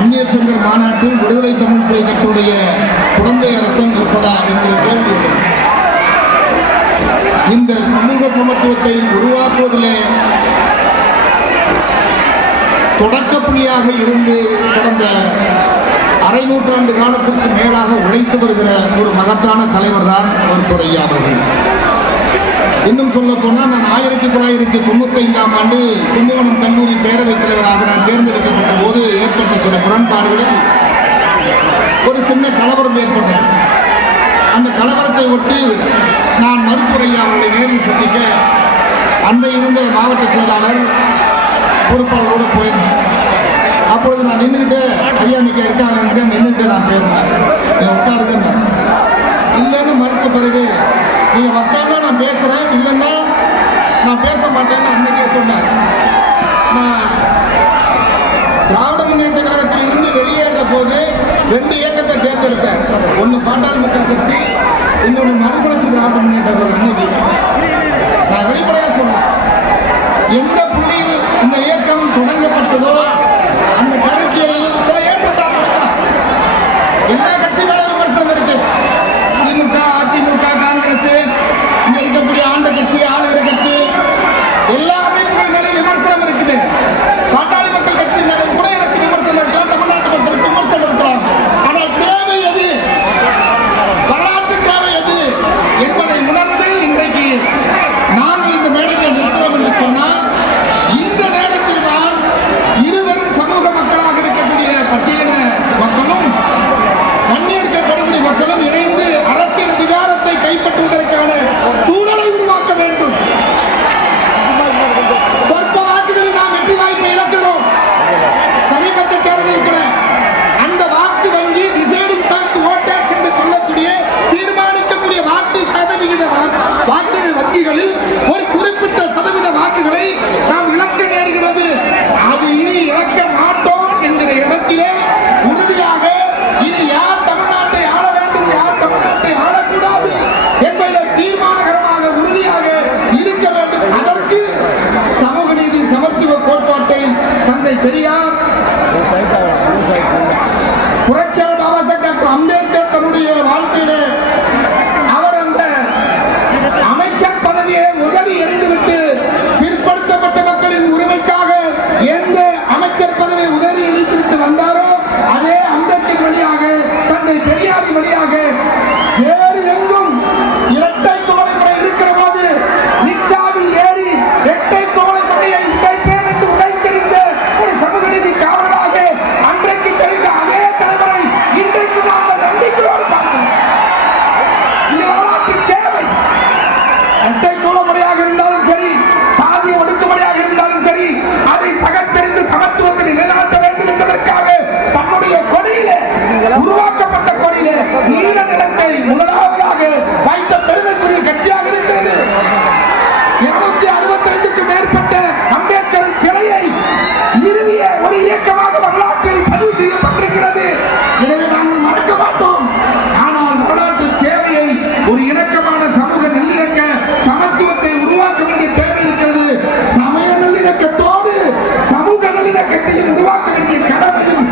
வன்னியர் சங்கர் மாநாட்டில் விடுதலை தமிழ் புலி கட்சியுடைய குழந்தை அரசன் இருப்பதா என்கிற கேள்வி இந்த சமூக சமத்துவத்தை உருவாக்குவதிலே தொடக்க இருந்து கடந்த அரை நூற்றாண்டு காலத்திற்கு மேலாக உழைத்து வருகிற ஒரு மகத்தான தலைவர் தான் மருத்துவர் ஐயா அவர்கள். இன்னும் சொல்ல போனால் நான் ஆயிரத்தி தொள்ளாயிரத்தி தொண்ணூத்தி ஐந்தாம் ஆண்டு கும்பகோணம் கல்லூரி பேரவைத் தலைவராக நான் தேர்ந்தெடுக்கப்பட்ட போது ஏற்பட்ட முரண்பாடுகளில் ஒரு சின்ன கலவரம் ஏற்பட்டது. அந்த கலவரத்தை ஒட்டி நான் மருத்துவர் அவர்களை நேரில் சந்திக்க அன்றை இருந்த மாவட்ட செயலாளர் பொறுப்பாளரோடு போயிருந்தேன். அப்பொழுது நான் நின்றுக்கிட்டு ஐயா நீங்க இருக்காங்க நின்றுட்டு நான் பேசுகிறேன் நீ உட்காருங்க இல்லைன்னு மறுத்த பிறகு நீங்கள் உட்காந்தா நான் பேசுகிறேன் இல்லைன்னா நான் பேச மாட்டேன்னு அன்னைக்கே சொன்னார். நான் திராவிட முன்னேற்ற கழகத்தில் இருந்து வெளியேற போது ரெண்டு இயக்கத்தை தேர்ந்தெடுத்தேன் ஒன்று பாட்டாளி மக்கள் கட்சி இன்னொன்று மறுமலர்ச்சி திராவிட முன்னேற்ற கழகம் சதவீத வாக்கு- வாக்கு வங்கிகளில் ஒரு குறிப்பிட்ட சதவீத வாக்குகளை நாம் இழக்க நேர்கிறது. அது இனி இழக்க மாட்டோம் என்கிற இடத்திலே உறுதியாக இனி யார் தமிழ்நாட்டை ஆள வேண்டும் யார் தமிழ்நாட்டை ஆளக்கூடாது என்பதில் தீர்மானகரமாக உறுதியாக இருக்க வேண்டும். அதற்கு சமூக நீதி சமத்துவ கோட்பாட்டை தந்தை பெரியார் புரட்சியாளர் பாபா சாஹேப் டாக்டர் அம்பேத்கர் ஒரு இயக்கமாக வரலாற்றில் பதிவு செய்யப்பட்டிருக்கிறது. எனவே நாங்கள் மறக்க மாட்டோம். ஆனால் வரலாற்று தேவையை ஒரு இணக்கமான சமூக நல்லிணக்க சமத்துவத்தை உருவாக்க வேண்டிய தேவை இருக்கிறது. சமய நல்லிணக்கத்தோடு சமூக நல்லிணக்கத்தையும் உருவாக்க வேண்டிய கடமையும்